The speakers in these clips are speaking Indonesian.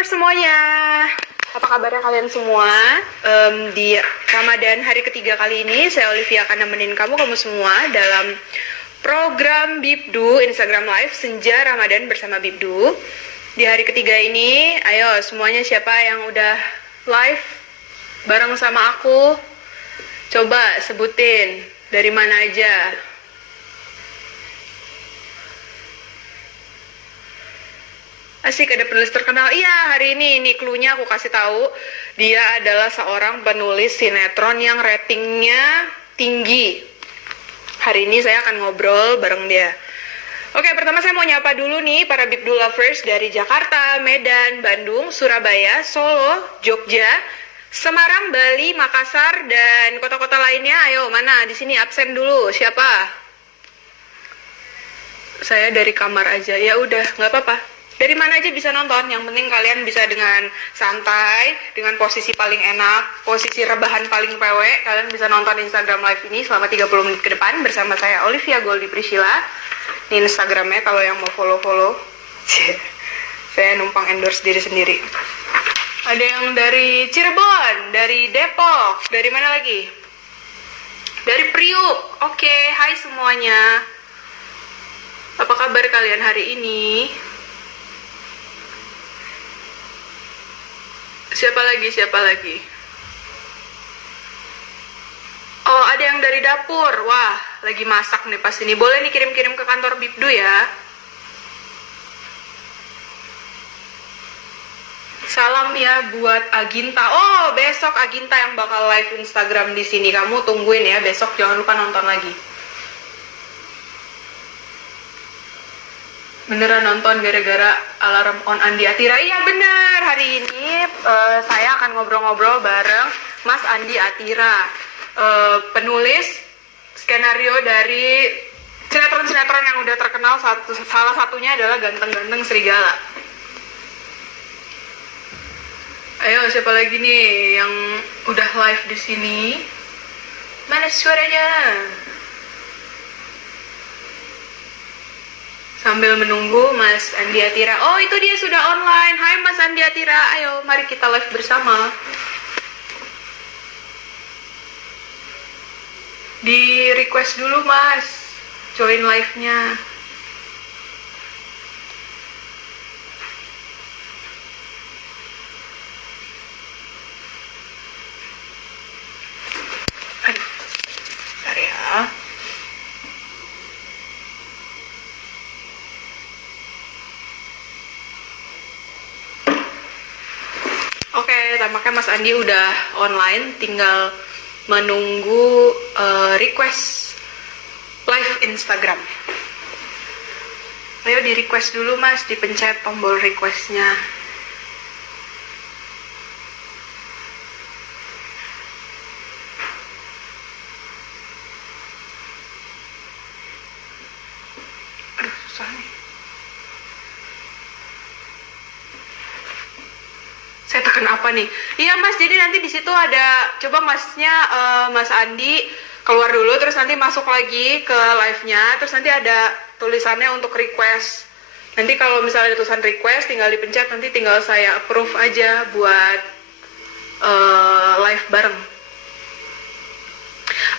lovers semuanya, apa kabarnya kalian semua? Di Ramadan hari ketiga kali ini, saya Olivia akan nemenin kamu semua dalam program Bibdu Instagram Live Senja Ramadan bersama Bibdu. Di hari ketiga ini, ayo semuanya siapa yang udah live bareng sama aku? Coba sebutin dari mana aja. Asik, ada penulis terkenal. Iya, hari ini clue-nya aku kasih tahu. Dia adalah seorang penulis sinetron yang ratingnya tinggi. Hari ini saya akan ngobrol bareng dia. Oke, pertama saya mau nyapa dulu nih para Bibdu lovers dari Jakarta, Medan, Bandung, Surabaya, Solo, Jogja, Semarang, Bali, Makassar, dan kota-kota lainnya. Ayo, mana? Di sini absen dulu. Siapa? Saya dari kamar aja. Ya udah, nggak apa-apa. Dari mana aja bisa nonton, yang penting kalian bisa dengan santai, dengan posisi paling enak, posisi rebahan paling PW, kalian bisa nonton Instagram live ini selama 30 menit ke depan bersama saya Olivia Goldi Priscilla. Ini Instagramnya kalau yang mau follow-follow. Saya numpang endorse diri sendiri. Ada yang dari Cirebon, dari Depok, dari mana lagi? Dari Priuk. Oke, hai semuanya. Apa kabar kalian hari ini? Siapa lagi? Oh, ada yang dari dapur. Wah, lagi masak nih pas ini. Boleh nih kirim-kirim ke kantor Bibdu ya. Salam ya buat Aginta. Oh, besok Aginta yang bakal live Instagram di sini. Kamu tungguin ya, besok jangan lupa nonton lagi. Beneran nonton gara-gara alarm on Andi Atira. Iya bener, hari ini saya akan ngobrol-ngobrol bareng Mas Andi Atira, penulis skenario dari sinetron-sinetron yang udah terkenal. Salah satunya adalah Ganteng-Ganteng Serigala. Ayo, siapa lagi nih yang udah live di sini? Mana suaranya? Sambil menunggu Mas Andi Atira. Oh, itu dia sudah online. Hai Mas Andi Atira, ayo mari kita live bersama. Di request dulu Mas, join live-nya. Aduh, bentar ya. Oke, tampaknya Mas Andi udah online, tinggal menunggu request live Instagram. Ayo di request dulu Mas, dipencet tombol requestnya. Aduh, susah nih. Saya tekan apa nih? Iya Mas, jadi nanti di situ ada, coba Masnya, Mas Andi keluar dulu, terus nanti masuk lagi ke live-nya, terus nanti ada tulisannya untuk request. Nanti kalau misalnya ada tulisan request, tinggal dipencet, nanti tinggal saya approve aja buat live bareng.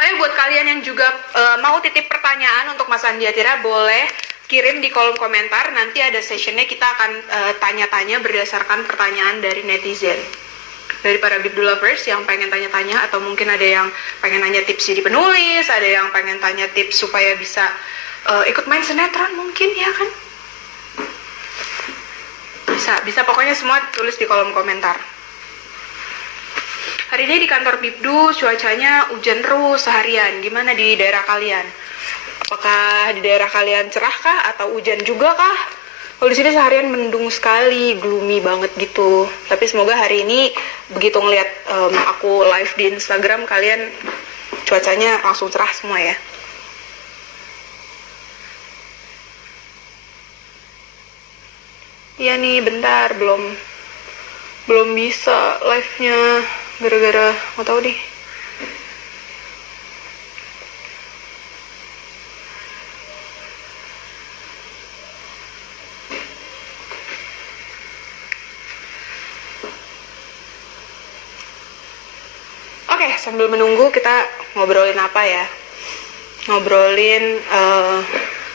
Ayo buat kalian yang juga mau titip pertanyaan untuk Mas Andi Atira, boleh kirim di kolom komentar. Nanti ada sessionnya, kita akan tanya-tanya berdasarkan pertanyaan dari netizen, dari para Bibdu lovers yang pengen tanya-tanya, atau mungkin ada yang pengen nanya tips jadi penulis, ada yang pengen tanya tips supaya bisa ikut main sinetron mungkin, ya kan? Bisa pokoknya semua tulis di kolom komentar. Hari ini di kantor Bibdu cuacanya hujan terus seharian. Gimana di daerah kalian? Apakah di daerah kalian cerah kah atau hujan juga kah? Kalau di sini seharian mendung sekali, gloomy banget gitu. Tapi semoga hari ini begitu ngeliat aku live di Instagram, kalian cuacanya langsung cerah semua ya. Iya nih, bentar, belum bisa live-nya gara-gara nggak tahu deh. Oke, sambil menunggu kita ngobrolin apa ya? Ngobrolin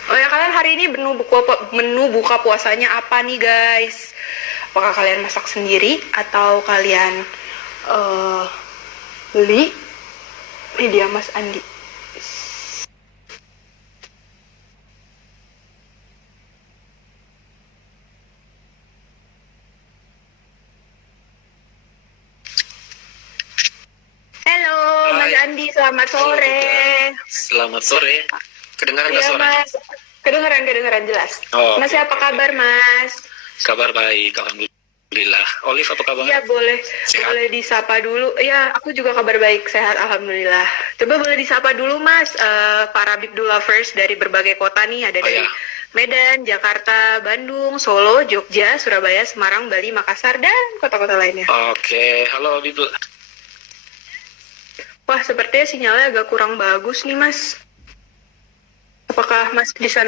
oh ya, kalian hari ini menu buka puasanya apa nih guys? Apakah kalian masak sendiri atau kalian beli? Ini dia Mas Andi. Halo Mas Andi, selamat sore. Selamat sore. Kedengaran nggak Iya suara? Mas, kedengeran jelas. Oh, Mas, apa kabar Mas? kabar baik, alhamdulillah. Olive apa kabar? Iya boleh, Sehat? boleh disapa dulu. Ya, aku juga kabar baik, sehat alhamdulillah. Coba boleh disapa dulu Mas, para Bibdu lovers dari berbagai kota nih, ada dari ya. Medan, Jakarta, Bandung, Solo, Jogja, Surabaya, Semarang, Bali, Makassar, dan kota-kota lainnya. Oke, halo Bibu. Wah, sepertinya sinyalnya agak kurang bagus nih Mas. Apakah Mas bisa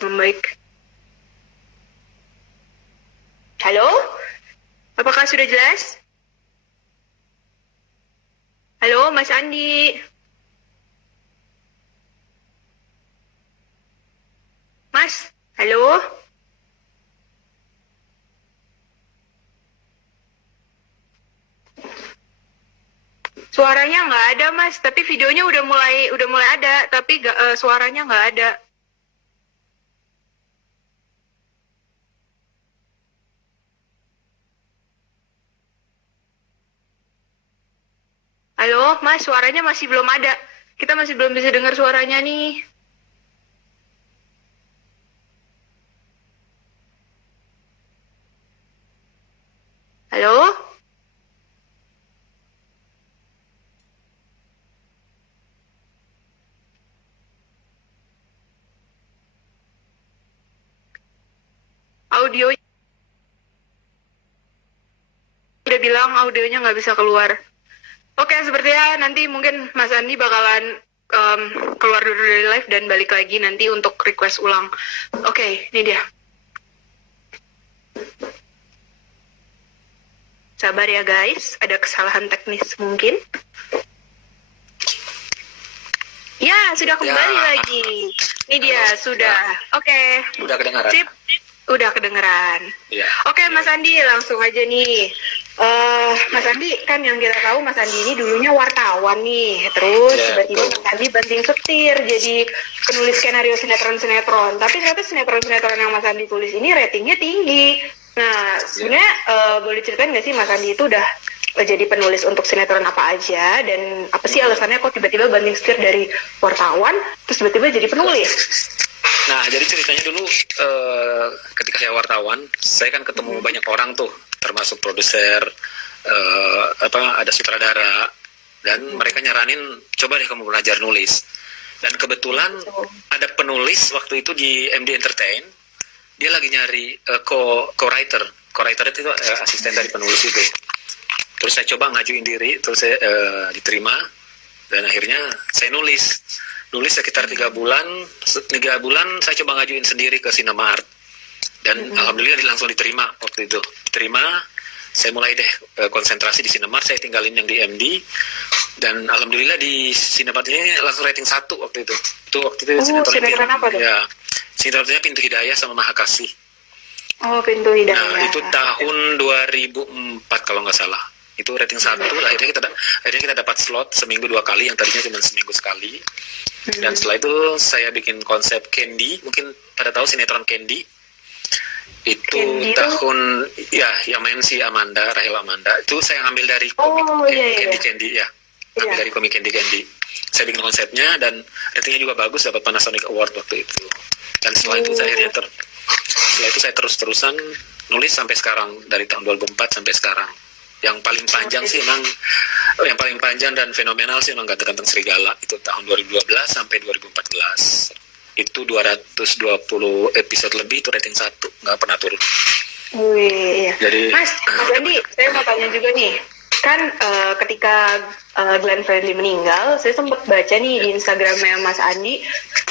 membaik? Halo? Apakah sudah jelas? Halo, Mas Andi. Mas, halo? Suaranya nggak ada, Mas. Tapi videonya udah mulai ada, tapi suaranya nggak ada. Halo, Mas, suaranya masih belum ada. Kita masih belum bisa dengar suaranya nih. Halo? Audio udah bilang audionya nggak bisa keluar. Oke, sepertinya nanti mungkin Mas Andi bakalan keluar dulu dari live dan balik lagi nanti untuk request ulang. Oke, ini dia. Sabar ya guys, ada kesalahan teknis mungkin. Ya, sudah kembali lagi. Ini dia, sudah. Oke. Udah kedengaran? Sip. Udah kedengeran. Ya. Oke, Mas Andi, langsung aja nih. Mas Andi, kan yang kita tahu Mas Andi ini dulunya wartawan nih. Terus tiba-tiba Mas Andi banting setir jadi penulis skenario sinetron-sinetron. Tapi ternyata sinetron-sinetron yang Mas Andi tulis ini ratingnya tinggi. Nah, sebenarnya boleh ceritain nggak sih Mas Andi itu udah jadi penulis untuk sinetron apa aja? Dan apa sih alasannya kok tiba-tiba banting setir dari wartawan, terus tiba-tiba jadi penulis? Nah, jadi ceritanya dulu ketika saya wartawan, saya kan ketemu banyak orang tuh, termasuk produser, ada sutradara, dan mereka nyaranin coba deh kamu belajar nulis. Dan kebetulan ada penulis waktu itu di MD Entertain, dia lagi nyari co-writer. Co-writer itu asisten dari penulis itu. Terus saya coba ngajuin diri, terus saya diterima, dan akhirnya saya nulis sekitar 3 bulan saya coba ngajuin sendiri ke Cinema Art, dan alhamdulillah langsung diterima waktu itu. Diterima, saya mulai deh konsentrasi di Cinema Art, saya tinggalin yang di MD, dan alhamdulillah di Cinema Art ini langsung rating 1 waktu itu. Itu waktu itu sinetron apa tuh? Ya, sinetronnya Pintu Hidayah sama Maha Kasih. Oh, Pintu Hidayah. Nah, itu tahun 2004 kalau nggak salah. Itu rating 1, akhirnya kita dapat slot seminggu 2 kali, yang tadinya cuma seminggu sekali. Dan setelah itu saya bikin konsep Candy, mungkin pada tahu sinetron Candy. Itu Candy tahun ya yang main si Rahel Amanda. Itu saya ambil dari komik Candy ya. Ambil dari komik Candy. Saya bikin konsepnya dan ratingnya juga bagus, dapat Panasonic Award waktu itu. Dan setelah itu saya terus-terusan nulis sampai sekarang, dari tahun 2004 sampai sekarang. Yang paling panjang sih emang, yang paling panjang dan fenomenal sih emang Ganteng-Ganteng Serigala, itu tahun 2012 sampai 2014. Itu 220 episode lebih, itu rating 1, nggak pernah turun. Wih, iya. Jadi Mas Andi, saya mau tanya juga nih. Kan ketika Glenn Fredly meninggal, saya sempat baca nih di Instagramnya Mas Andi,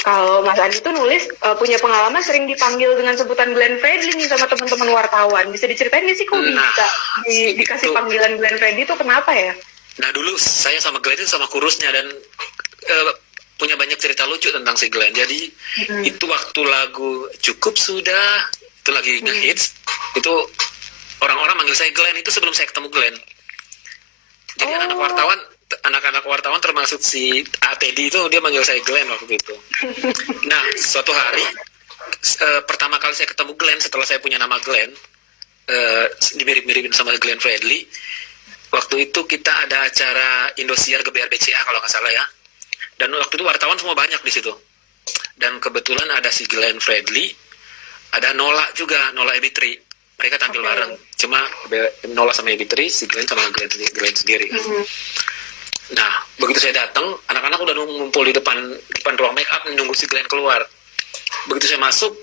kalau Mas Andi tuh nulis punya pengalaman sering dipanggil dengan sebutan Glenn Fredly nih sama teman-teman wartawan. Bisa diceritain nggak sih kok nah bisa dikasih itu panggilan Glenn Fredly itu kenapa ya? nah dulu saya sama Glenn itu sama kurusnya dan punya banyak cerita lucu tentang si Glenn. Jadi itu waktu lagu Cukup Sudah itu lagi ngehits, itu orang-orang manggil saya Glenn itu sebelum saya ketemu Glenn. Jadi anak-anak wartawan termasuk si Teddy itu dia manggil saya Glenn waktu itu. Nah, suatu hari pertama kali saya ketemu Glenn setelah saya punya nama Glenn, dimirip-miripin sama Glenn Fredly. Waktu itu kita ada acara Indosiar GBR BCA kalau nggak salah ya. Dan waktu itu wartawan semua banyak di situ. Dan kebetulan ada si Glenn Fredly, ada Nola juga, Nola Ebitri. Mereka tampil bareng. Cuma Nola sama Ebitri, si Glenn sama Glenn sendiri. Nah, begitu saya datang, anak-anak udah ngumpul di depan ruang make up menunggu si Glenn keluar. Begitu saya masuk,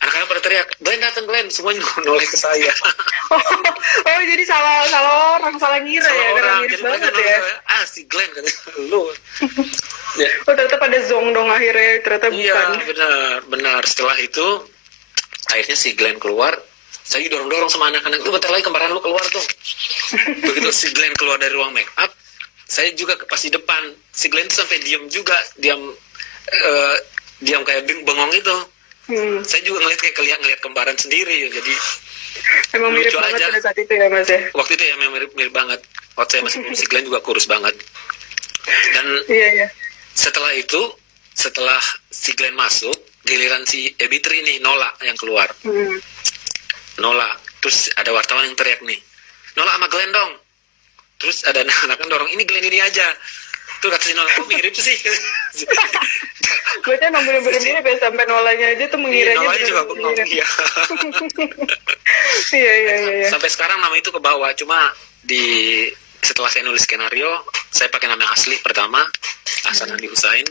anak-anak pada teriak, Glenn datang, Glenn. Semuanya noleh ke saya. Oh, jadi salah orang, salah ngira ya, karena mirip banget ya. Si Glenn katanya, lu. Ya. Oh, ternyata pada zong dong akhirnya, ternyata bukan. Iya, benar. Setelah itu, akhirnya si Glenn keluar, saya dorong-dorong sama anak-anak, itu bentar lagi kembaran lu keluar tuh. Begitu si Glenn keluar dari ruang make up, saya juga pas di depan. Si Glenn tuh sampai diam kayak bengong itu. Saya juga ngeliat kembaran sendiri ya, jadi emang mirip lucu banget aja. pada saat itu ya Mas ya. Waktu itu ya memang mirip banget. Waktu saya masih si Glenn juga kurus banget. Dan Iya. setelah si Glenn masuk, giliran si Ebitri nih, Nola yang keluar. Nola, terus ada wartawan yang teriak nih, Nola sama Glenn dong. Terus ada anak-anak yang dorong, ini Glenn ini aja. Tuh kata si Nola, kok mirip sih? Berarti emang bener-bener mirip ya, sampai Nolanya aja tuh mengiranya Nolanya juga bengong, iya. Iya. Sampai sekarang nama itu ke bawah, cuma setelah saya nulis skenario, saya pakai nama asli pertama, Hasan Andi Husain.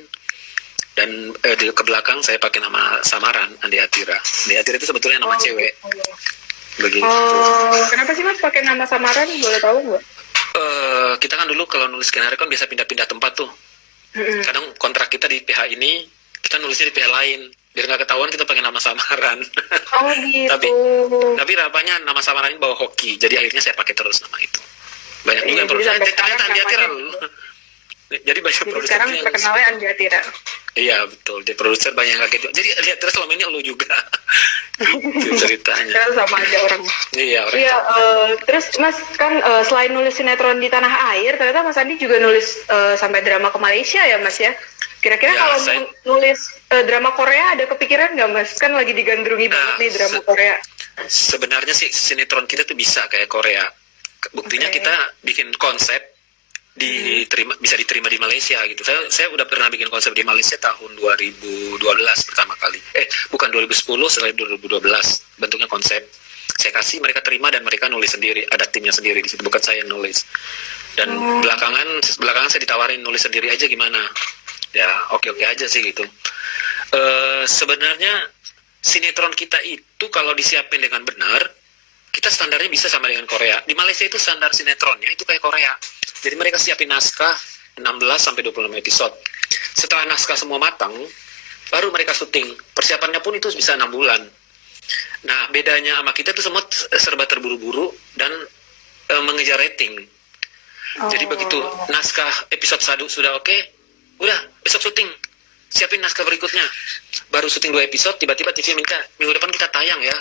Dan ke belakang saya pakai nama samaran, Andi Atira. Andi Atira itu sebetulnya nama cewek. Begitu. Kenapa sih Mas pakai nama samaran? Boleh tahu nggak? Kita kan dulu kalau nulis skenario kan biasa pindah-pindah tempat tuh. Kadang kontrak kita di PH ini, kita nulisnya di PH lain. Biar nggak ketahuan kita pakai nama samaran. Oh gitu. tapi rapanya nama samaran ini bawa hoki. Jadi akhirnya saya pakai terus nama itu. Banyak juga yang produser. Ternyata Andi Atira. Jadi banyak produser sekarang terkenalnya Andi Atira. Iya betul, di produser banyak yang kaget. Jadi lihat terus selama ini lu juga. Itu ceritanya. Sekarang sama aja orang. Iya. Terus Mas kan selain nulis sinetron di tanah air, ternyata Mas Andi juga nulis sampai drama ke Malaysia ya Mas ya. Kira-kira kalau nulis drama Korea ada kepikiran nggak Mas? Kan lagi digandrungi banget nih drama Korea. Sebenarnya sih sinetron kita tuh bisa kayak Korea. Buktinya kita bikin konsep bisa diterima di Malaysia gitu. Saya udah pernah bikin konsep di Malaysia tahun 2012 pertama kali. Bukan 2010, setelah 2012 bentuknya konsep. Saya kasih, mereka terima dan mereka nulis sendiri, ada timnya sendiri di situ, bukan saya yang nulis. Dan belakangan saya ditawarin nulis sendiri aja gimana. Ya, oke aja sih gitu. Sebenarnya sinetron kita itu kalau disiapin dengan benar, kita standarnya bisa sama dengan Korea. Di Malaysia itu standar sinetronnya itu kayak Korea. Jadi mereka siapin naskah 16-26 episode. Setelah naskah semua matang, baru mereka syuting. Persiapannya pun itu bisa 6 bulan. Nah, bedanya sama kita itu semua serba terburu-buru dan mengejar rating. Jadi begitu naskah episode 1 sudah oke, udah besok syuting. Siapin naskah berikutnya. Baru syuting 2 episode, tiba-tiba TV minta, minggu depan kita tayang ya.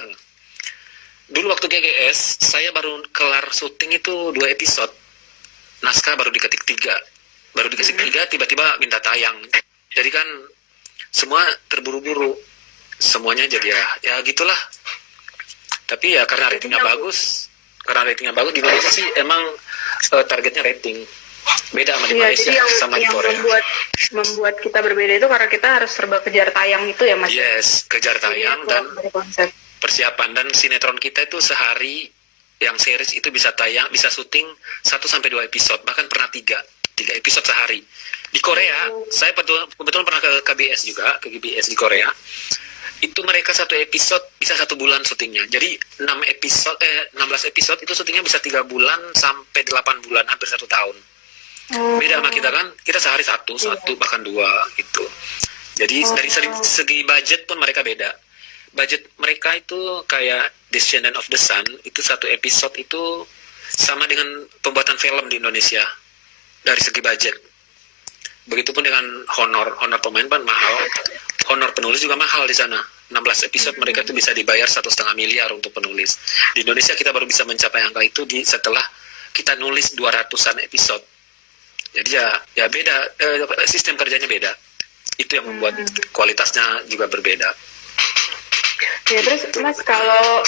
Dulu waktu GGS, saya baru kelar syuting itu 2 episode. Naskah baru diketik 3. Baru dikasih 3, tiba-tiba minta tayang. Jadi kan semua terburu-buru. Semuanya jadi ya gitulah. Tapi ya karena ratingnya bagus. Di Malaysia sih emang targetnya rating. Beda sama di Malaysia sama di Korea. Membuat kita berbeda itu karena kita harus serba kejar tayang itu ya Mas? Yes, kejar tayang dan persiapan. Dan sinetron kita itu sehari yang series itu bisa syuting 1-2 episode, bahkan pernah 3 episode sehari. Di Korea, saya kebetulan pernah ke KBS juga, ke GBS di Korea. itu mereka satu episode bisa 1 bulan syutingnya. Jadi 16 episode itu syutingnya bisa 3 bulan sampai 8 bulan, hampir 1 tahun. Beda sama kita kan, kita sehari satu bahkan 2 gitu. Jadi dari segi budget pun mereka beda. Budget mereka itu kayak Descendant of the Sun, itu satu episode itu sama dengan pembuatan film di Indonesia dari segi budget. Begitupun dengan honor pemain pun mahal, honor penulis juga mahal di sana. 16 episode mereka tuh bisa dibayar 1,5 miliar untuk penulis. Di Indonesia kita baru bisa mencapai angka itu setelah kita nulis 200-an episode. Jadi ya beda, sistem kerjanya beda. Itu yang membuat kualitasnya juga berbeda. Ya terus Mas kalau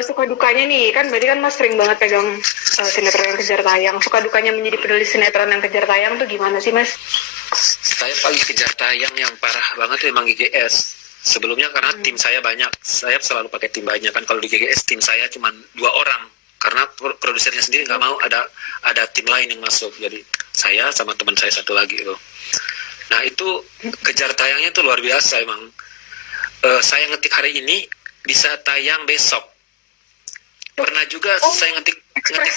suka dukanya nih, kan berarti kan Mas sering banget pegang sinetron yang kejar tayang. Suka dukanya menjadi penulis sinetron yang kejar tayang tuh gimana sih Mas? Saya paling kejar tayang yang parah banget itu emang GGS. Sebelumnya karena tim saya banyak, saya selalu pakai tim banyak kan. Kalau di GGS tim saya cuma 2 orang karena produsernya sendiri nggak mau ada tim lain yang masuk. Jadi saya sama teman saya satu lagi itu. Nah itu kejar tayangnya tuh luar biasa emang. Saya ngetik hari ini bisa tayang besok. Pernah juga saya ngetik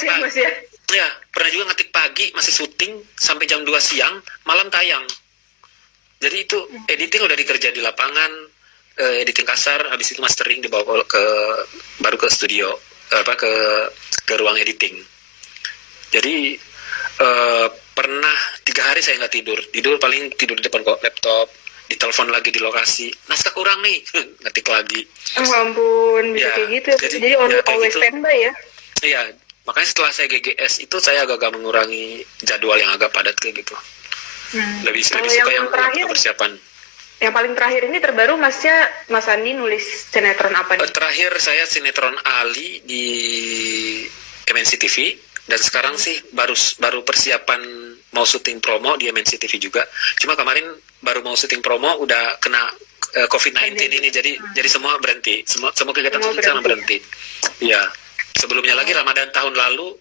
pagi. Ya, pernah juga ngetik pagi masih syuting sampai jam 2 siang, malam tayang. Jadi itu editing udah dikerja di lapangan, editing kasar, habis itu mastering dibawa baru ke studio, ke ruang editing. Jadi pernah 3 hari saya nggak tidur paling tidur di depan laptop, ditelepon lagi di lokasi, naskah kurang nih, ngetik lagi. Oh ampun, bisa kayak gitu. Jadi always gitu. Standby ya? Iya, makanya setelah saya GGS itu saya agak mengurangi jadwal yang agak padat kayak gitu. Lebih suka yang persiapan. Yang paling terakhir ini terbaru Mas Andi nulis sinetron apa nih? Terakhir saya sinetron Ali di MNC TV. Dan sekarang sih baru persiapan mau syuting promo di MNC TV juga. Cuma kemarin baru mau syuting promo udah kena COVID-19 ini jadi semua berhenti. Semua kegiatan syuting sama berhenti. Iya. Sebelumnya lagi Ramadan tahun lalu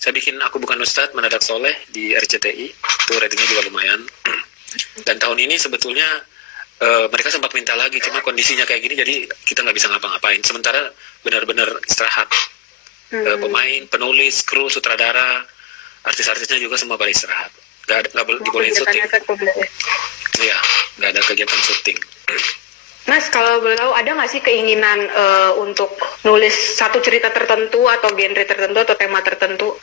saya bikin Aku Bukan Ustadz Menadak Soleh di RCTI. Itu ratingnya juga lumayan. Dan tahun ini sebetulnya mereka sempat minta lagi, cuma kondisinya kayak gini jadi kita nggak bisa ngapa-ngapain. Sementara benar-benar istirahat. Pemain, penulis, kru, sutradara, artis-artisnya juga semua pada istirahat. Nggak dibolehin syuting. Iya, nggak ada kegiatan syuting. Mas, kalau boleh tahu ada nggak sih keinginan untuk nulis satu cerita tertentu atau genre tertentu atau tema tertentu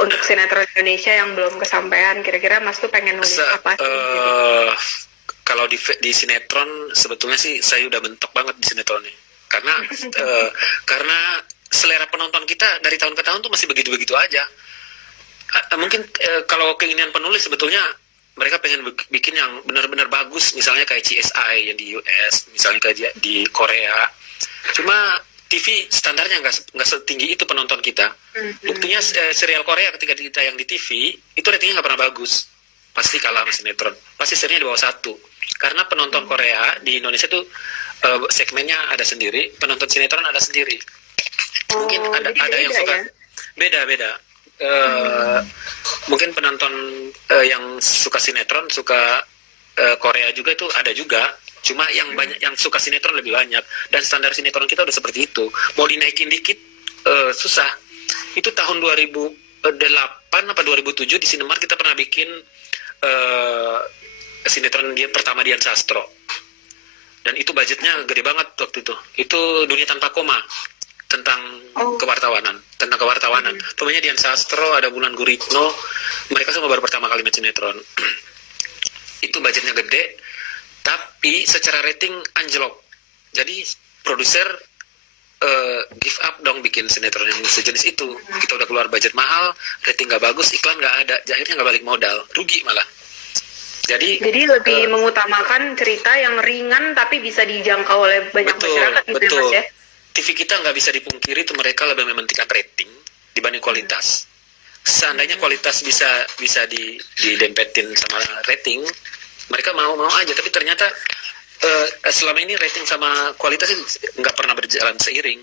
untuk sinetron Indonesia yang belum kesampaian? Kira-kira Mas tuh pengen nulis apa sih? Kalau di sinetron sebetulnya sih saya udah mentok banget di sinetron nih. Karena selera penonton kita dari tahun ke tahun tuh masih begitu-begitu aja. Mungkin kalau keinginan penulis sebetulnya mereka pengen bikin yang benar-benar bagus, misalnya kayak CSI yang di US, misalnya kayak di Korea. Cuma TV standarnya nggak setinggi itu penonton kita. Buktinya serial Korea ketika ditayang di TV itu ratingnya nggak pernah bagus, pasti kalah sama sinetron, pasti serinya di bawah 1. Karena penonton Korea di Indonesia tuh segmennya ada sendiri, penonton sinetron ada sendiri. Mungkin ada yang suka beda. Mungkin penonton yang suka sinetron, suka Korea juga itu ada juga. Cuma yang banyak yang suka sinetron lebih banyak. Dan standar sinetron kita udah seperti itu. Mau dinaikin dikit susah. Itu tahun 2008 apa 2007 di Sinemart kita pernah bikin sinetron pertama Dian Sastro. Dan itu budgetnya gede banget waktu itu. Itu Dunia Tanpa Koma. Tentang kewartawanan. Pemainnya Dian Sastro, ada Bulan Guritno, mereka semua baru pertama kali main sinetron. Itu budgetnya gede, tapi secara rating anjlok. Jadi produser give up dong bikin sinetron yang sejenis itu. Kita udah keluar budget mahal, rating nggak bagus, iklan nggak ada, akhirnya nggak balik modal, rugi malah. Jadi lebih mengutamakan cerita yang ringan tapi bisa dijangkau oleh banyak masyarakat gitu ya Mas ya? TV kita nggak bisa dipungkiri itu mereka lebih mementingkan rating dibanding kualitas. Seandainya kualitas bisa didempetin sama rating, mereka mau aja. Tapi ternyata selama ini rating sama kualitas nggak pernah berjalan seiring.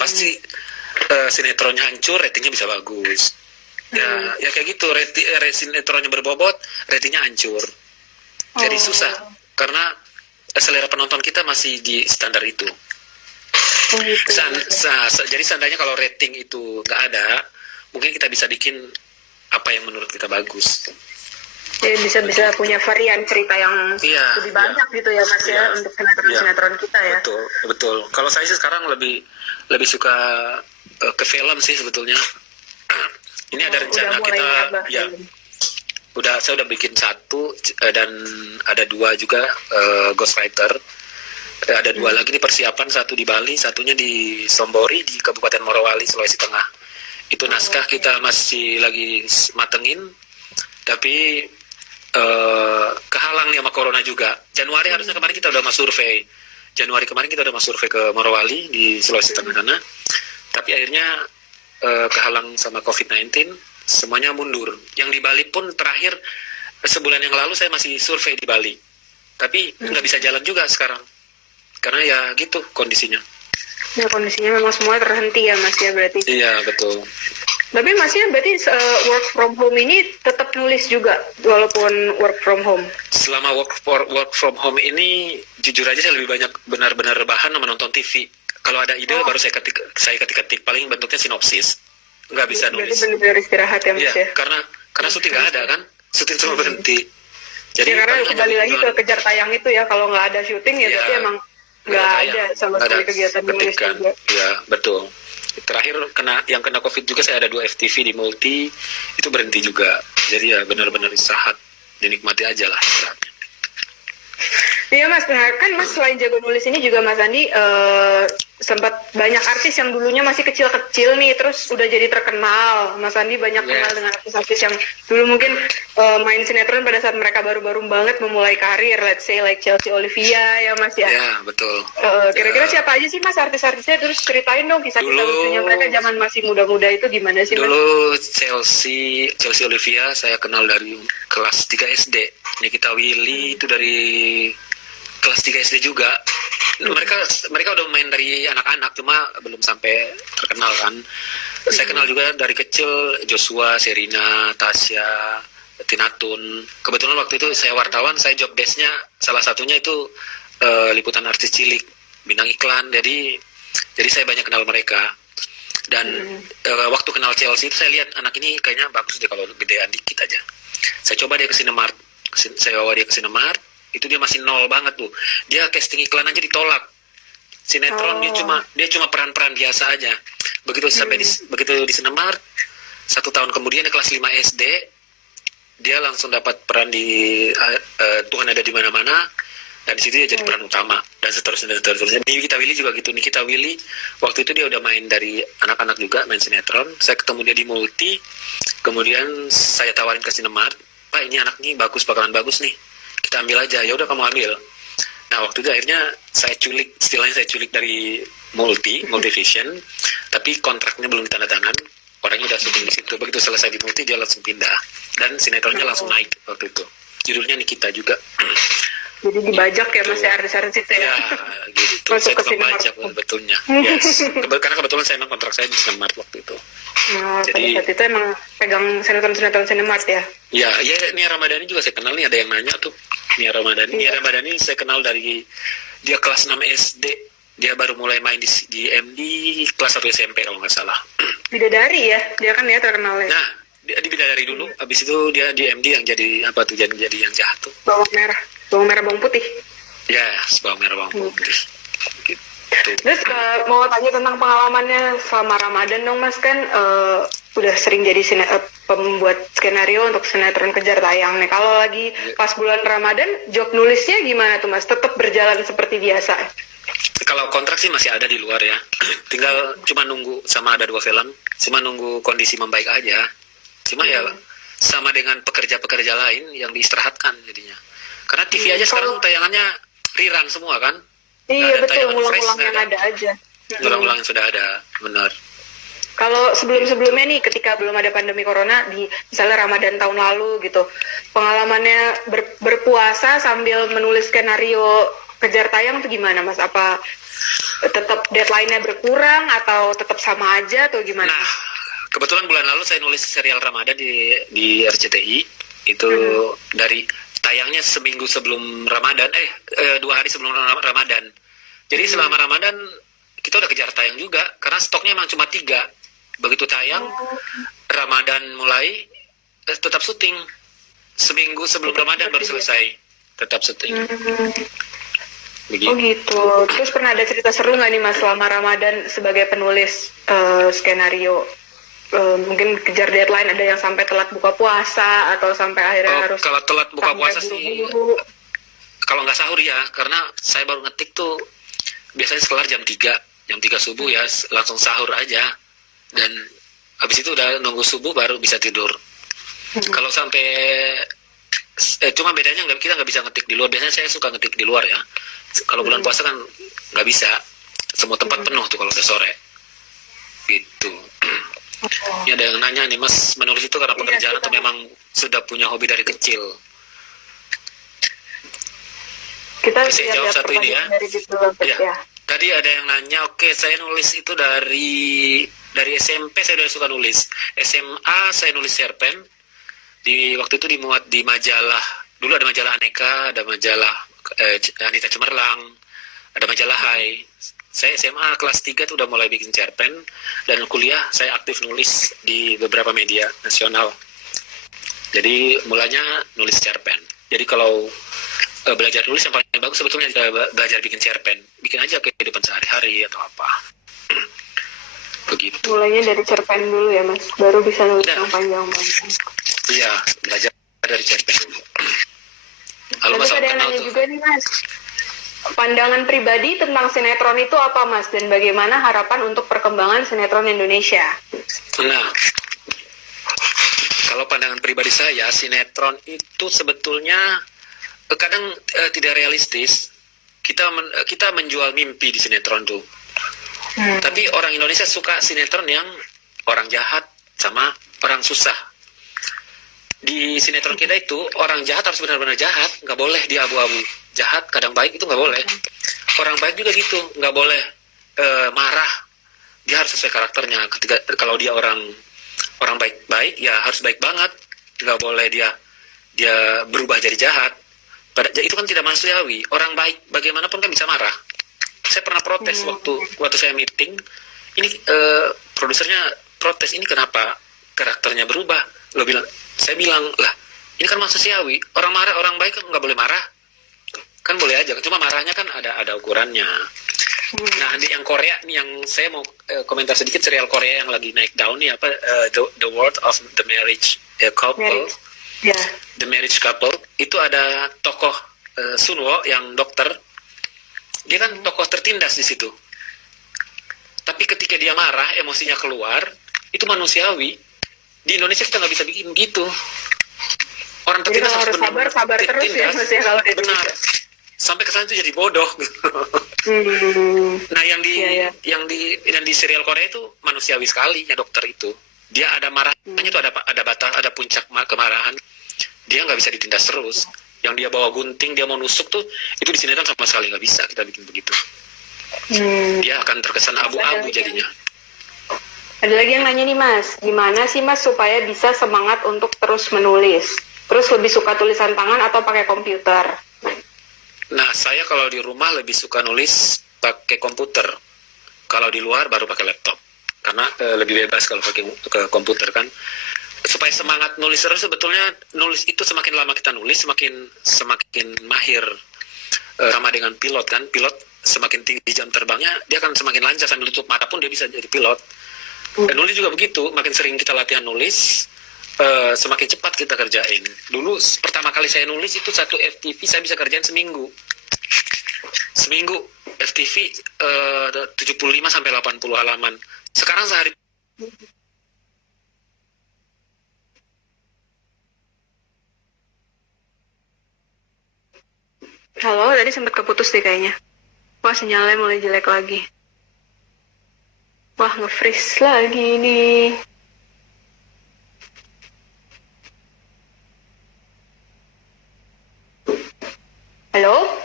Pasti sinetronnya hancur, ratingnya bisa bagus. Ya kayak gitu. Sinetronnya berbobot, ratingnya hancur. Jadi susah karena selera penonton kita masih di standar itu. Oh, gitu. Jadi seandainya kalau rating itu nggak ada, mungkin kita bisa bikin apa yang menurut kita bagus. Jadi bisa punya varian cerita yang Iya, lebih banyak gitu ya Mas ya, untuk sinetron kita ya. Betul. Kalau saya sih sekarang lebih suka ke film sih sebetulnya. Ini ada rencana kita, ya. Saya udah bikin 1 dan ada 2 juga ghostwriter. Ada 2 lagi di persiapan, 1 di Bali, satunya di Sombori di Kabupaten Morowali, Sulawesi Tengah. Itu naskah kita masih lagi matengin, tapi kehalang nih sama corona juga. Januari harusnya kemarin kita udah mau survei. Ke Morowali di Sulawesi Tengah sana. Tapi akhirnya kehalang sama COVID-19, semuanya mundur. Yang di Bali pun terakhir sebulan yang lalu saya masih survei di Bali. Tapi nggak bisa jalan juga sekarang. Karena ya gitu kondisinya. Ya kondisinya memang semua terhenti ya Mas ya berarti. Iya, betul. Tapi Masnya berarti work from home ini tetap nulis juga walaupun work from home? Selama work from home ini jujur aja saya lebih banyak benar-benar rebahan sama nonton TV. Kalau ada ide baru saya ketik paling bentuknya sinopsis. Nggak bisa nulis. Berarti benar-benar istirahat ya Mas ya? ya? Karena syuting nggak ada kan? Syuting semua berhenti. Jadi ya, karena kembali lagi ke kejar tayang itu ya, kalau nggak ada syuting ya berarti emang nggak ada sama sekali kegiatan nulis juga. Ya, betul. Terakhir yang kena COVID juga saya ada 2 FTV di Multi, itu berhenti juga. Jadi ya benar-benar istirahat, dinikmati aja lah istirahatnya. Iya Mas, kan Mas selain jago nulis ini juga Mas Andi sempat banyak artis yang dulunya masih kecil-kecil nih, terus udah jadi terkenal. Mas Andi banyak kenal dengan artis-artis yang dulu mungkin main sinetron pada saat mereka baru-baru banget memulai karir, let's say like Chelsea Olivia ya Mas ya. Ya, betul. Kira-kira siapa aja sih Mas artis-artisnya, terus ceritain dong kisah-kisah lucunya mereka zaman masih muda-muda itu gimana sih Mas? Dulu Chelsea Olivia saya kenal dari kelas 3 SD. Nikita Willy itu dari kelas 3 SD juga. Mereka udah main dari anak-anak, cuma belum sampai terkenal kan. Saya kenal juga dari kecil Joshua, Sherina, Tasya, Tinatun. Kebetulan waktu itu saya wartawan, saya job desk-nya salah satunya itu liputan artis cilik, bintang iklan. Jadi saya banyak kenal mereka. Dan waktu kenal Chelsea itu saya lihat anak ini kayaknya bagus deh kalau gedean dikit aja. Saya coba dia ke Cinemark. Saya bawa dia ke Cinemark. Itu dia masih nol banget tuh. Dia casting iklan aja ditolak. Sinetron dia cuma peran-peran biasa aja. Begitu begitu di Cinemark, 1 tahun kemudian di kelas 5 SD, dia langsung dapat peran di Tuhan Ada di Mana-mana, dan di situ dia jadi peran utama, dan seterusnya. Nikita Willy juga gitu. Nikita Willy waktu itu dia udah main dari anak-anak juga, main sinetron. Saya ketemu dia di Multi, kemudian saya tawarin ke Cinemark, Pak ini anak nih bakalan bagus nih, kita ambil aja. Ya udah kamu ambil. Nah waktu itu akhirnya saya culik dari Multivision, tapi kontraknya belum ditandatangan, orangnya udah syuting di situ. Begitu selesai di Multi dia langsung pindah, dan sinetronnya langsung naik waktu itu. Judulnya Nikita juga. Jadi dibajak ya Mas ya artis-artis itu ya? Ya gitu, saya tukang bajak sebetulnya. Yes. Karena kebetulan saya emang kontrak saya di Cinemark waktu itu. Jadi pada saat itu emang pegang sinetron Cinemark ya? Ya, Nia Ramadhani juga saya kenal nih, ada yang nanya tuh. Nia Ramadhani saya kenal dari dia kelas 6 SD. Dia baru mulai main di MD kelas 1 SMP kalau nggak salah. Bidadari ya? Dia kan ya terkenalnya. Nah, dia di Bidadari dulu, habis itu dia di MD yang jadi apa tuh, jadi yang jahat tuh. Bawang merah, bawang putih. Ya, bawang merah, bawang putih. Gitu. Terus mau tanya tentang pengalamannya selama Ramadan dong Mas, kan udah sering jadi pembuat skenario untuk sinetron kejar tayang nih. Kalau lagi pas bulan Ramadan, job nulisnya gimana tuh Mas? Tetap berjalan seperti biasa? Kalau kontrak sih masih ada di luar ya. Tinggal cuma nunggu, sama ada 2 film, cuma nunggu kondisi membaik aja. Cuma ya sama dengan pekerja-pekerja lain yang diistirahatkan jadinya. Karena TV aja sekarang tayangannya rerun semua kan? Iya betul, ulang-ulang yang ada aja. Ulang-ulang yang sudah ada, benar. Kalau sebelum-sebelumnya nih, ketika belum ada pandemi corona, di misalnya Ramadan tahun lalu gitu, pengalamannya berpuasa sambil menulis skenario kejar tayang itu gimana Mas? Apa tetap deadline-nya berkurang atau tetap sama aja atau gimana? Nah, kebetulan bulan lalu saya nulis serial Ramadan di RCTI. Itu dari tayangnya seminggu sebelum Ramadan, 2 hari sebelum Ramadan. Jadi selama Ramadan kita udah kejar tayang juga, karena stoknya emang cuma 3. Begitu tayang, Ramadan mulai, tetap syuting. Seminggu sebelum Ramadan baru selesai, tetap syuting. Begitu. Oh gitu. Terus pernah ada cerita seru nggak nih Mas selama Ramadan sebagai penulis skenario? Mungkin kejar deadline, ada yang sampai telat buka puasa atau sampai akhirnya harus kalau telat buka puasa sih, buru-buru. kalau nggak sahur ya, karena saya baru ngetik tuh biasanya kelar jam 3 subuh ya, langsung sahur aja, dan habis itu udah nunggu subuh baru bisa tidur. Kalau sampai cuma bedanya kita nggak bisa ngetik di luar. Biasanya saya suka ngetik di luar ya. Kalau bulan puasa kan nggak bisa, semua tempat penuh tuh kalau udah sore gitu. Ini ada yang nanya nih, Mas, menulis itu karena pekerjaan atau memang sudah punya hobi dari kecil? Kita Saya jawab satu ini ya. Ya. Tadi ada yang nanya, oke, saya nulis itu dari SMP saya udah suka nulis. SMA saya nulis cerpen. Waktu itu dimuat di majalah. Dulu ada majalah Aneka, ada majalah Anita Cemerlang, ada majalah Hai. Saya SMA kelas 3 tuh udah mulai bikin cerpen, dan kuliah saya aktif nulis di beberapa media nasional. Jadi mulanya nulis cerpen. Jadi kalau belajar nulis yang paling bagus sebetulnya belajar bikin cerpen. Bikin aja kehidupan sehari-hari atau apa. Begitu. Mulainya dari cerpen dulu ya Mas, baru bisa nulis yang panjang-panjang. Iya, belajar dari cerpen dulu. Halo Mas, ada yang nanya juga nih Mas, pandangan pribadi tentang sinetron itu apa Mas, dan bagaimana harapan untuk perkembangan sinetron Indonesia? Nah, kalau pandangan pribadi saya, sinetron itu sebetulnya kadang tidak realistis. Kita menjual mimpi di sinetron tuh. Tapi orang Indonesia suka sinetron yang orang jahat sama orang susah. Di sinetron kita itu orang jahat harus benar-benar jahat, nggak boleh di abu-abu. Jahat kadang baik itu nggak boleh. Orang baik juga gitu, nggak boleh marah. Dia harus sesuai karakternya. Kalau dia orang baik-baik ya harus baik banget. Nggak boleh dia berubah jadi jahat. Itu kan tidak manusiawi. Orang baik bagaimanapun kan bisa marah. Saya pernah protes waktu saya meeting. Ini produsernya protes, ini kenapa karakternya berubah? Saya bilang lah, ini kan manusiawi. Orang marah, orang baik kan nggak boleh marah. Kan boleh aja, cuma marahnya kan ada ukurannya. Nah, yang Korea nih, yang saya mau komentar sedikit, serial Korea yang lagi naik daun nih, The World of the Marriage Couple. The Marriage Couple, itu ada tokoh Sunwo yang dokter. Dia kan tokoh tertindas di situ. Tapi ketika dia marah, emosinya keluar, itu manusiawi. Di Indonesia kita nggak bisa bikin gitu. Orang tertindas harus sabar terus ya Mas ya kalau di Indonesia. Benar. Sampai kesana itu jadi bodoh. Nah, yang di serial Korea itu manusiawi sekali ya dokter itu. Dia ada marahnya tuh, ada batas, ada puncak kemarahan. Dia nggak bisa ditindas terus. Yang dia bawa gunting, dia mau nusuk tuh, itu di sinetron sama sekali nggak bisa kita bikin begitu. Dia akan terkesan abu-abu jadinya. Ada lagi yang nanya nih Mas, gimana sih Mas supaya bisa semangat untuk terus menulis? Terus lebih suka tulisan tangan atau pakai komputer? Nah, saya kalau di rumah lebih suka nulis pakai komputer. Kalau di luar baru pakai laptop. Karena lebih bebas kalau pakai ke komputer kan. Supaya semangat nulis terus, sebetulnya nulis itu semakin lama kita nulis semakin mahir. Sama dengan pilot kan. Pilot semakin tinggi jam terbangnya, dia akan semakin lancar, sambil tutup mata pun dia bisa jadi pilot. Dan nulis juga begitu, makin sering kita latihan nulis, semakin cepat kita kerjain. Dulu pertama kali saya nulis itu 1 FTV saya bisa kerjain seminggu. FTV 75 sampai 80 halaman. Sekarang sehari. Halo, tadi sempat keputus deh kayaknya. Wah, sinyalnya mulai jelek lagi. Wah, nge-freeze lagi nih. Halo?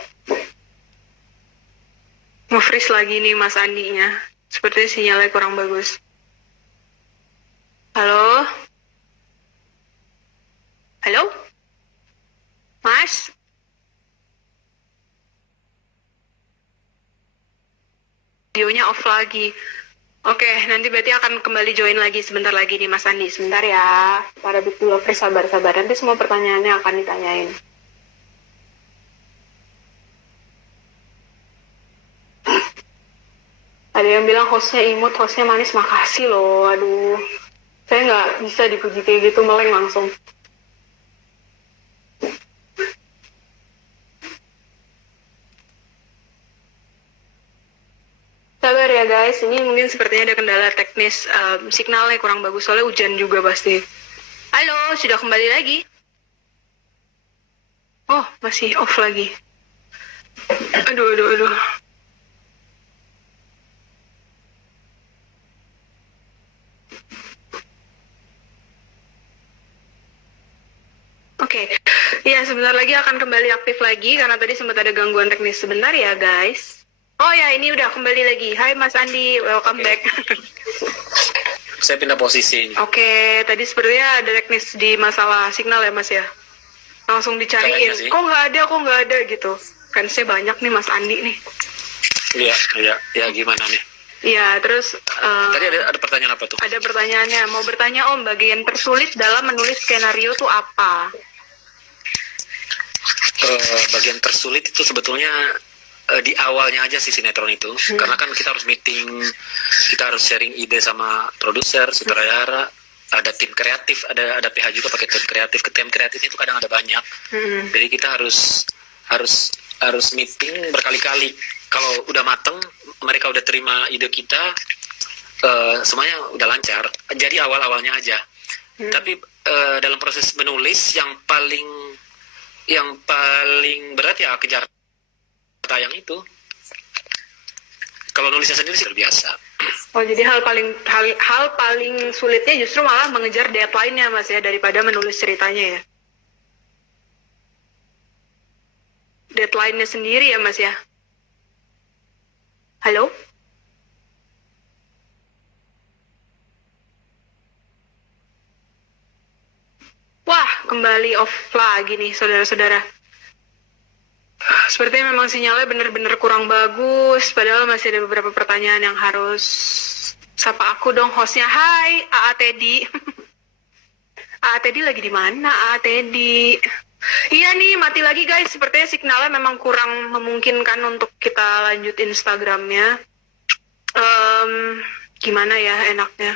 Nge-freeze lagi nih Mas Andinya. Sepertinya sinyalnya kurang bagus. Halo? Halo? Mas? Kameranya off lagi. Oke, nanti berarti akan kembali join lagi sebentar lagi nih Mas Andi. Sebentar ya. Para Big Lovers sabar-sabar. Nanti semua pertanyaannya akan ditanyain. Ada yang bilang hostnya imut, hostnya manis. Makasih loh. Aduh, saya nggak bisa dipuji kayak gitu, meleng langsung. Sabar ya guys, ini mungkin sepertinya ada kendala teknis, signalnya kurang bagus soalnya hujan juga pasti. Halo, sudah kembali lagi? Oh, masih off lagi. Aduh. Oke, ya sebentar lagi akan kembali aktif lagi karena tadi sempat ada gangguan teknis. Sebentar ya guys. Oh ya, ini udah kembali lagi. Hai Mas Andi, welcome back. Saya pindah posisi ini. Oke, tadi sepertinya ada teknis di masalah signal ya Mas ya. Langsung dicariin. Kayaknya sih. Kok nggak ada gitu. Fansnya banyak nih Mas Andi nih. Iya, gimana nih? Iya, terus Tadi ada pertanyaan apa tuh? ada pertanyaannya. Mau bertanya Om, bagian tersulit dalam menulis skenario tuh apa? Bagian tersulit itu sebetulnya di awalnya aja sih sinetron itu, karena kan kita harus meeting, kita harus sharing ide sama produser, sutradara, ada tim kreatif, ada PH juga pakai tim kreatif. Ke tim kreatif itu kadang ada banyak, jadi kita harus meeting berkali-kali. Kalau udah mateng, mereka udah terima ide kita, semuanya udah lancar. Jadi awal-awalnya aja. Tapi dalam proses menulis yang paling berat ya kejar tayang itu. Kalau nulisnya sendiri sih biasa. Oh, jadi hal paling sulitnya justru malah mengejar deadline-nya Mas ya daripada menulis ceritanya ya. Deadline-nya sendiri ya Mas ya. Halo? Wah, kembali off lagi nih saudara-saudara. Sepertinya memang sinyalnya benar-benar kurang bagus, padahal masih ada beberapa pertanyaan yang harus sapa aku dong hostnya. Hai, AA Teddy. AA Teddy lagi di mana? AA Teddy. Iya nih, mati lagi guys. Sepertinya signalnya memang kurang memungkinkan untuk kita lanjut Instagramnya. Gimana ya enaknya?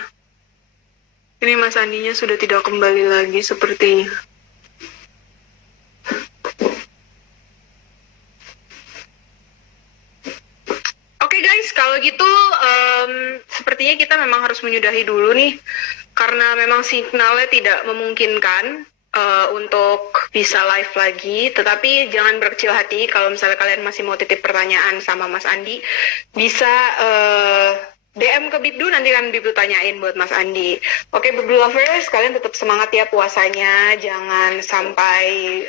Ini Mas Andinya sudah tidak kembali lagi sepertinya. Oke guys, kalau gitu sepertinya kita memang harus menyudahi dulu nih, karena memang signalnya tidak memungkinkan untuk bisa live lagi. Tetapi jangan berkecil hati kalau misalnya kalian masih mau titip pertanyaan sama Mas Andi, bisa DM ke Bibdu, nanti kan Bibdu tanyain buat Mas Andi. Oke, Bibdu Lovers, kalian tetap semangat ya puasanya, jangan sampai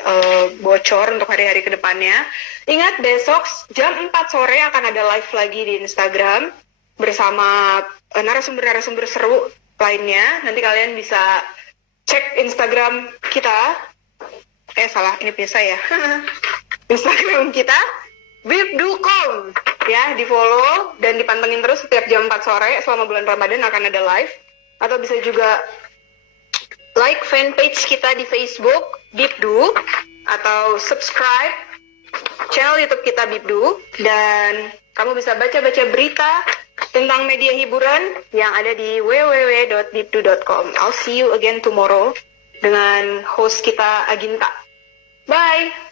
bocor untuk hari-hari kedepannya. Ingat, besok jam 4 sore akan ada live lagi di Instagram bersama narasumber-narasumber seru lainnya. Nanti kalian bisa cek Instagram kita. Salah, ini punya saya. Instagram kita, Bibdu.com. Ya, di follow dan dipantengin terus setiap jam 4 sore selama bulan Ramadan akan ada live. Atau bisa juga like fanpage kita di Facebook, Bibdu, atau subscribe channel YouTube kita Bibdu, dan kamu bisa baca-baca berita tentang media hiburan yang ada di www.bibdu.com. I'll see you again tomorrow dengan host kita Aginta. Bye!